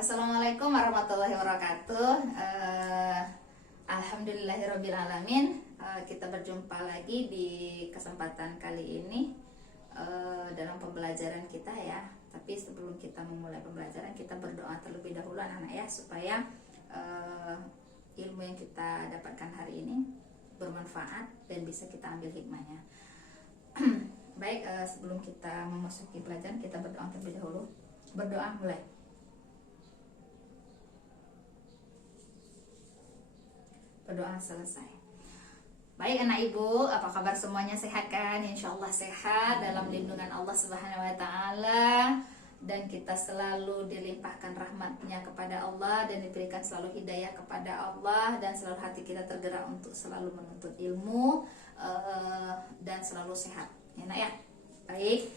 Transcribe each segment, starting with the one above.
Assalamualaikum warahmatullahi wabarakatuh. Alhamdulillahirrabbilalamin. Kita berjumpa lagi di kesempatan kali ini dalam pembelajaran kita ya. Tapi sebelum kita memulai pembelajaran, kita berdoa terlebih dahulu anak-anak ya, supaya ilmu yang kita dapatkan hari ini bermanfaat dan bisa kita ambil hikmahnya. Baik, sebelum kita memasuki pelajaran, kita berdoa terlebih dahulu. Berdoa mulai. Berdoa selesai. Baik anak ibu, apa kabar semuanya, sehat kan? Insya Allah sehat dalam lindungan Allah Subhanahu wa Ta'ala, dan kita selalu dilimpahkan rahmatnya kepada Allah dan diberikan selalu hidayah kepada Allah, dan selalu hati kita tergerak untuk selalu menuntut ilmu dan selalu sehat ya nak ya. Baik,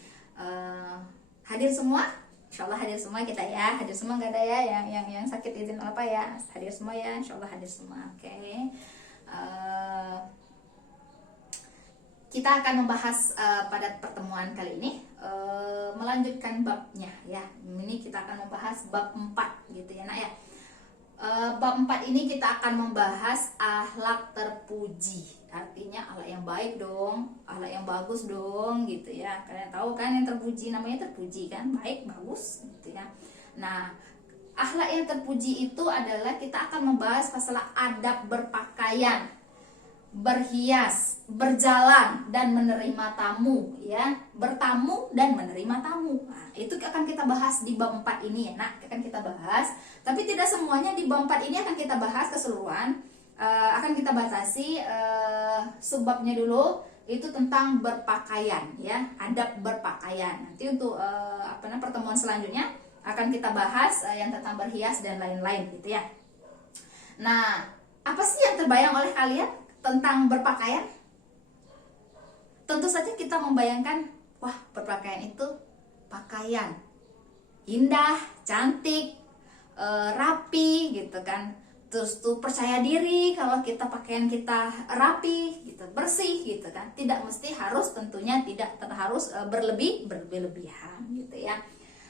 hadir semua? Insya Allah hadir semua kita ya, hadir semua, nggak ada ya yang sakit izin apa ya, hadir semua ya, Insya Allah hadir semua. Oke. Kita akan membahas pada pertemuan kali ini melanjutkan babnya ya. Ini kita akan membahas bab 4 gitu ya nak ya. Bab 4 ini kita akan membahas akhlak terpuji. Artinya akhlak yang baik dong, akhlak yang bagus dong gitu ya. Kalian tahu kan yang terpuji, namanya terpuji kan, baik, bagus gitu ya. Nah, akhlak yang terpuji itu adalah kita akan membahas masalah adab berpakaian, berhias, berjalan, dan menerima tamu ya. Bertamu dan menerima tamu. Nah, itu akan kita bahas di bab 4 ini ya nak, akan kita bahas. Tapi tidak semuanya di bab 4 ini akan kita bahas keseluruhan. Akan kita batasi subbabnya dulu, itu tentang berpakaian ya, adab berpakaian. Nanti untuk pertemuan selanjutnya akan kita bahas yang tentang berhias dan lain-lain gitu ya. Nah, apa sih yang terbayang oleh kalian tentang berpakaian? Tentu saja kita membayangkan, wah, berpakaian itu pakaian indah, cantik, rapi gitu kan. Terus tuh percaya diri kalau kita pakaian kita rapi gitu, bersih gitu kan. Tidak mesti harus, tentunya tidak harus berlebihan gitu ya.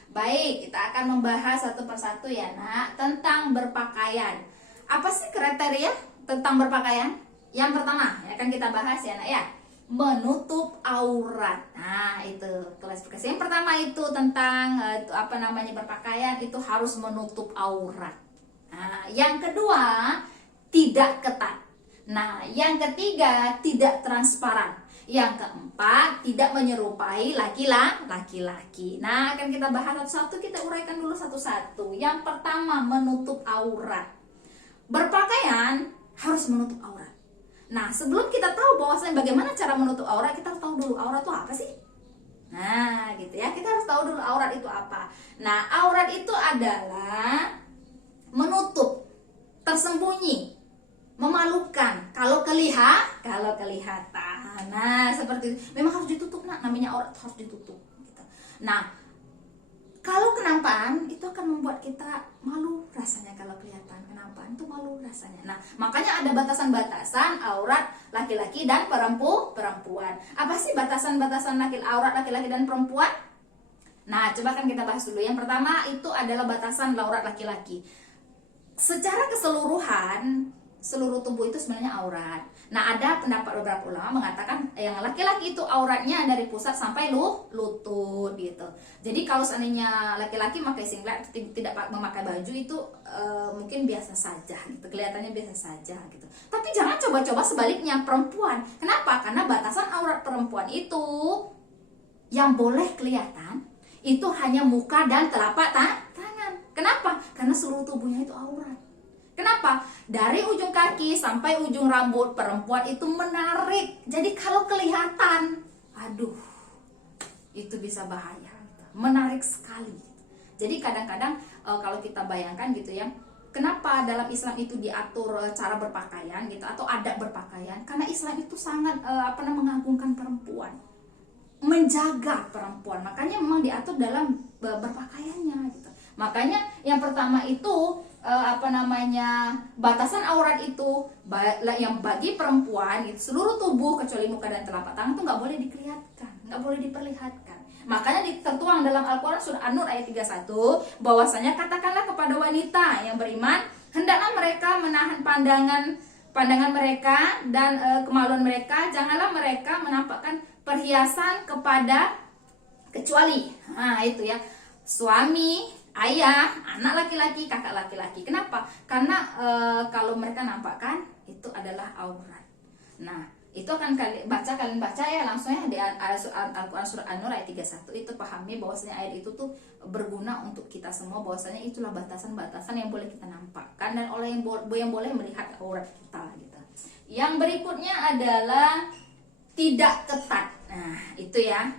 Baik, kita akan membahas satu persatu ya nak tentang berpakaian. Apa sih kriteria tentang berpakaian? Yang pertama ya akan kita bahas ya nak ya, menutup aurat. Nah, itu klasifikasi yang pertama itu tentang berpakaian itu harus menutup aurat. Nah, yang kedua tidak ketat. Nah, yang ketiga tidak transparan. Yang keempat tidak menyerupai laki-laki. Nah, akan kita bahas satu-satu, kita uraikan dulu satu-satu. Yang pertama, menutup aurat. Berpakaian harus menutup aurat. Nah, sebelum kita tahu bahwasanya bagaimana cara menutup aurat, kita harus tahu dulu aurat itu apa sih? Nah, gitu ya. Kita harus tahu dulu aurat itu apa. Nah, aurat itu adalah menutup, tersembunyi, memalukan kalau kelihatan. Nah, seperti itu. Memang harus ditutup nak, namanya aurat harus ditutup gitu. Nah, kalau kenampaan itu akan membuat kita malu rasanya kalau kelihatan. Kenampaan itu malu rasanya. Nah, makanya ada batasan-batasan aurat laki-laki dan perempuan. Apa sih batasan-batasan aurat laki-laki dan perempuan? Nah, coba kan kita bahas dulu. Yang pertama itu adalah batasan aurat laki-laki. Secara keseluruhan, seluruh tubuh itu sebenarnya aurat. Nah, ada pendapat beberapa ulama mengatakan yang laki-laki itu auratnya dari pusat sampai lutut gitu. Jadi kalau seandainya laki-laki memakai singlet, tidak memakai baju itu mungkin biasa saja gitu, kelihatannya biasa saja gitu. Tapi jangan coba-coba sebaliknya, perempuan. Kenapa? Karena batasan aurat perempuan itu yang boleh kelihatan itu hanya muka dan telapak tangan. Kenapa? Karena seluruh tubuhnya itu aurat. Kenapa? Dari ujung kaki sampai ujung rambut perempuan itu menarik. Jadi kalau kelihatan, aduh, itu bisa bahaya. Menarik sekali. Jadi kadang-kadang kalau kita bayangkan gitu ya, kenapa dalam Islam itu diatur cara berpakaian gitu atau adab berpakaian? Karena Islam itu sangat mengagungkan perempuan, menjaga perempuan. Makanya memang diatur dalam berpakaiannya gitu. Makanya yang pertama itu batasan aurat itu yang bagi perempuan itu seluruh tubuh kecuali muka dan telapak tangan itu nggak boleh dikelihatan, nggak boleh diperlihatkan. Makanya tertuang dalam Al-Quran surah An-Nur ayat 31 bahwasanya katakanlah kepada kepada wanita yang beriman, hendaklah mereka menahan pandangan mereka dan kemaluan mereka. Janganlah mereka menampakkan perhiasan kepada kecuali itu ya, suami, ayah, anak laki-laki, kakak laki-laki. Kenapa? Karena kalau mereka nampakkan itu adalah aurat. Nah, itu akan kalian baca ya langsung ya di Al-Quran surah An-Nur ayat 31. Itu pahami bahwasanya ayat itu tuh berguna untuk kita semua, bahwasanya itulah batasan-batasan yang boleh kita nampakkan dan oleh yang boleh melihat aurat kita gitu. Yang berikutnya adalah tidak ketat. Nah, itu ya,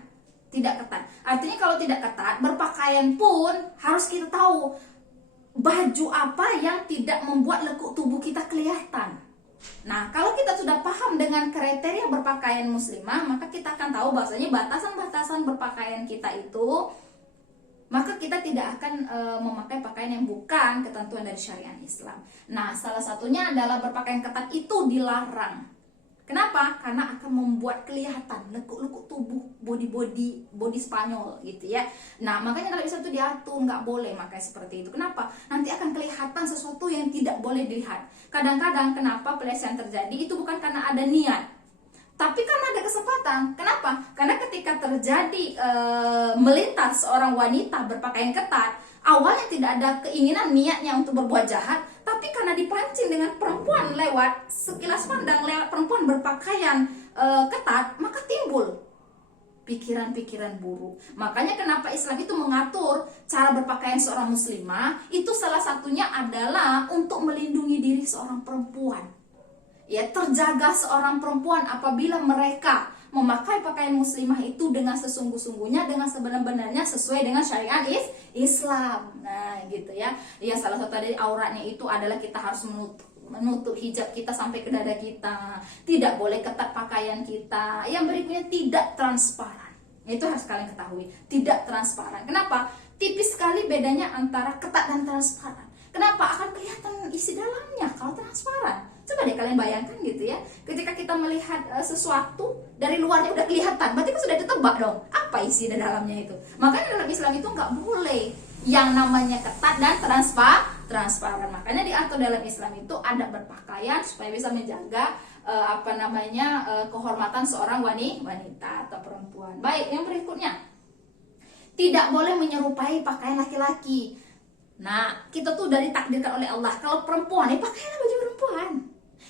tidak ketat. Artinya kalau tidak ketat, berpakaian pun harus kita tahu baju apa yang tidak membuat lekuk tubuh kita kelihatan. Nah, kalau kita sudah paham dengan kriteria berpakaian muslimah, maka kita akan tahu bahwasanya batasan-batasan berpakaian kita itu, maka kita tidak akan memakai pakaian yang bukan ketentuan dari syariat Islam. Nah, salah satunya adalah berpakaian ketat itu dilarang. Kenapa? Karena akan membuat kelihatan lekuk-lekuk tubuh, body Spanyol gitu ya. Nah, makanya dalam Islam itu diatur nggak boleh makai seperti itu. Kenapa? Nanti akan kelihatan sesuatu yang tidak boleh dilihat. Kadang-kadang kenapa pelecehan terjadi itu bukan karena ada niat, tapi karena ada kesempatan. Kenapa? Karena ketika terjadi melintas seorang wanita berpakaian ketat, awalnya tidak ada keinginan niatnya untuk berbuat jahat, tapi karena dipancing dengan perempuan lewat sekilas pandang, lewat perempuan berpakaian ketat, maka timbul pikiran-pikiran buruk. Makanya kenapa Islam itu mengatur cara berpakaian seorang muslimah, itu salah satunya adalah untuk melindungi diri seorang perempuan. Ya, terjaga seorang perempuan apabila mereka memakai pakaian muslimah itu dengan sesungguh-sungguhnya, dengan sebenar-benarnya sesuai dengan syariat Islam. Nah, gitu ya. Ya, salah satu dari auratnya itu adalah kita harus menutup hijab kita sampai ke dada kita. Tidak boleh ketat pakaian kita. Yang berikutnya tidak transparan. Itu harus kalian ketahui. Tidak transparan. Kenapa? Tipis sekali bedanya antara ketat dan transparan. Kenapa? Akan kelihatan isi dalamnya kalau transparan. Coba deh kalian bayangkan gitu ya, ketika kita melihat sesuatu dari luarnya udah kelihatan, berarti kan sudah ditebak dong apa isi di dalamnya itu. Makanya dalam Islam itu nggak boleh yang namanya ketat dan transparan. Makanya diatur dalam Islam itu ada berpakaian supaya bisa menjaga kehormatan seorang wanita atau perempuan. Baik, yang berikutnya, tidak boleh menyerupai pakaian laki-laki. Nah, kita tuh udah ditakdirkan oleh Allah, kalau perempuan ya pakailah baju perempuan.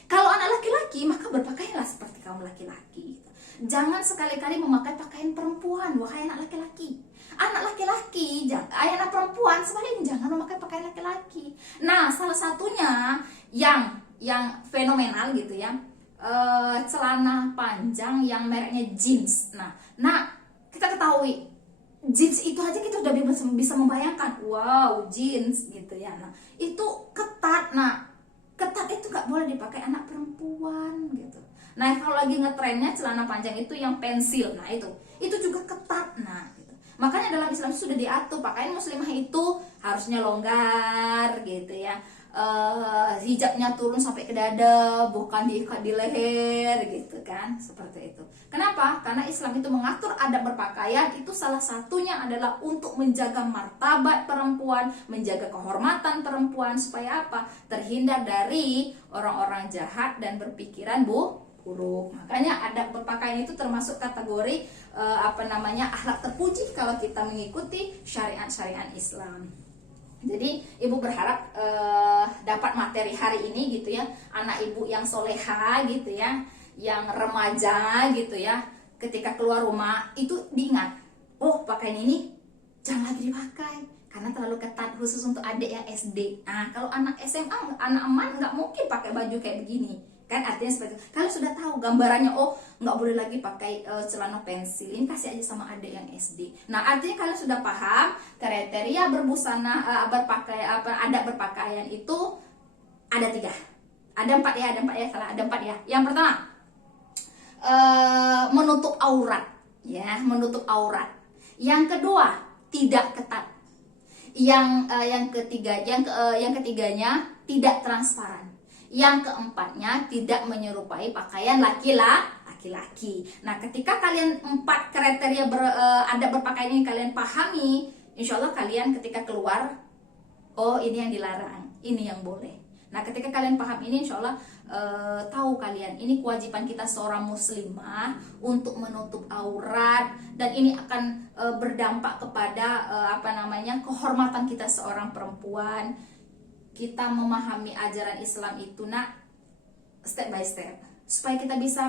Kalau anak laki-laki, maka berpakaianlah seperti kaum laki-laki. Jangan sekali-kali memakai pakaian perempuan, wahai anak laki-laki. Anak laki-laki, anak perempuan sebaliknya jangan memakai pakaian laki-laki. Nah, salah satunya yang fenomenal gitu ya, celana panjang yang mereknya jeans. Nah, kita ketahui jeans itu aja kita udah bisa membayangkan, wow, jeans gitu ya. Nah, itu ketat. Nah, ketat itu gak boleh dipakai anak perempuan gitu. Nah, kalau lagi ngetrennya celana panjang itu yang pensil, nah itu juga ketat. Nah, gitu. Makanya dalam Islam sudah diatur pakaian muslimah itu harusnya longgar gitu ya. Hijabnya turun sampai ke dada, bukan diikat di leher gitu kan, seperti itu. Kenapa? Karena Islam itu mengatur adab berpakaian itu salah satunya adalah untuk menjaga martabat perempuan, menjaga kehormatan perempuan supaya apa? Terhindar dari orang-orang jahat dan berpikiran buruk. Makanya adab berpakaian itu termasuk kategori akhlak terpuji kalau kita mengikuti syariat Islam. Jadi ibu berharap dapat materi hari ini gitu ya, anak ibu yang soleha gitu ya, yang remaja gitu ya, ketika keluar rumah itu diingat, oh pakaian ini jangan lagi dipakai karena terlalu ketat, khusus untuk adik yang SD. Nah, kalau anak SMA, anak eman nggak mungkin pakai baju kayak begini kan, artinya seperti itu. Kalian sudah tahu gambarannya, oh nggak boleh lagi pakai celana pensil, ini kasih aja sama adik yang SD. Nah, artinya kalian sudah paham kriteria berbusana adab berpakaian itu ada 3, ada 4 ya, ada 4 ya. Yang pertama, menutup aurat ya, menutup aurat. Yang kedua, tidak ketat. Yang ketiganya tidak transparan. Yang keempatnya tidak menyerupai pakaian laki-laki. Nah, ketika kalian 4 kriteria adab berpakaian ini kalian pahami, insya Allah kalian ketika keluar oh ini yang dilarang, ini yang boleh. Nah ketika kalian paham ini, insya Allah tahu kalian ini kewajiban kita seorang muslimah untuk menutup aurat, dan ini akan berdampak kepada kehormatan kita seorang perempuan. Kita memahami ajaran Islam itu step by step, supaya kita bisa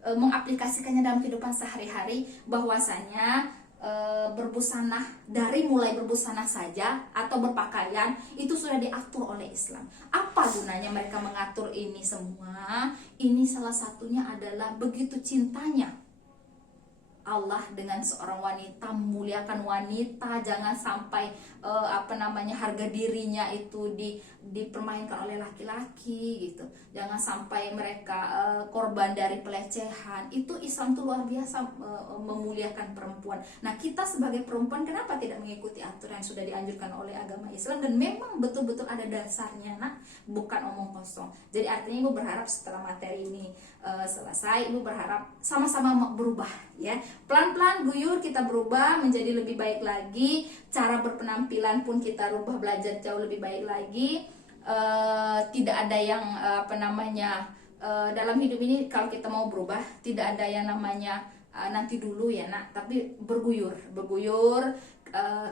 mengaplikasikannya dalam kehidupan sehari-hari, bahwasanya berbusana, dari mulai berbusana saja atau berpakaian itu sudah diatur oleh Islam. Apa gunanya mereka mengatur ini semua? Ini salah satunya adalah begitu cintanya Allah dengan seorang wanita, memuliakan wanita, jangan sampai harga dirinya itu dipermainkan oleh laki-laki gitu. Jangan sampai mereka korban dari pelecehan. Itu Islam tuh luar biasa memuliakan perempuan. Nah, kita sebagai perempuan kenapa tidak mengikuti aturan yang sudah dianjurkan oleh agama Islam, dan memang betul-betul ada dasarnya, bukan omong kosong. Jadi artinya Ibu berharap setelah materi ini selesai, Ibu berharap sama-sama berubah ya. Pelan-pelan guyur kita berubah menjadi lebih baik lagi. Cara berpenampilan pun kita rubah, belajar jauh lebih baik lagi. Tidak ada yang dalam hidup ini kalau kita mau berubah tidak ada yang namanya nanti dulu ya tapi berguyur.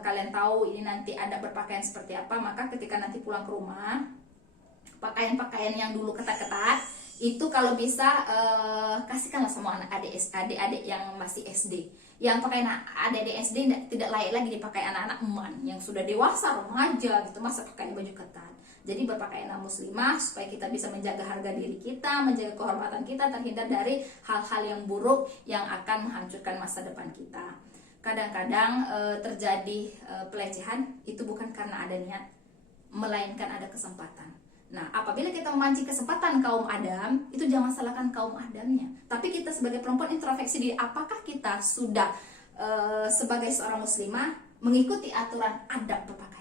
Kalian tahu ini nanti ada berpakaian seperti apa, maka ketika nanti pulang ke rumah, pakaian-pakaian yang dulu ketat-ketat itu kalau bisa kasihkanlah sama adik-adik yang masih SD. Yang pakai adik-adik SD tidak layak lagi dipakai anak-anak eman yang sudah dewasa, remaja gitu, masa pakai baju ketat. Jadi berpakaianlah muslimah supaya kita bisa menjaga harga diri kita, menjaga kehormatan kita, terhindar dari hal-hal yang buruk yang akan menghancurkan masa depan kita. Kadang-kadang terjadi pelecehan itu bukan karena ada niat, melainkan ada kesempatan. Nah, apabila kita memancing kesempatan kaum Adam, itu jangan salahkan kaum Adamnya, tapi kita sebagai perempuan introspeksi diri, apakah kita sudah sebagai seorang muslimah mengikuti aturan adab berpakaian?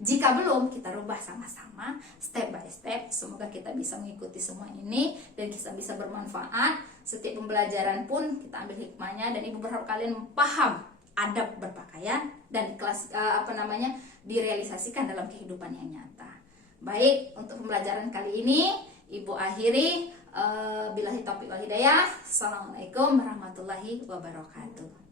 Jika belum, kita rubah sama-sama step by step. Semoga kita bisa mengikuti semua ini dan kita bisa bermanfaat. Setiap pembelajaran pun kita ambil hikmahnya, dan Ibu berharap kalian paham adab berpakaian dan direalisasikan dalam kehidupan yang nyata. Baik, untuk pembelajaran kali ini Ibu akhiri. Billahi taufiq wal hidayah. Assalamualaikum warahmatullahi wabarakatuh.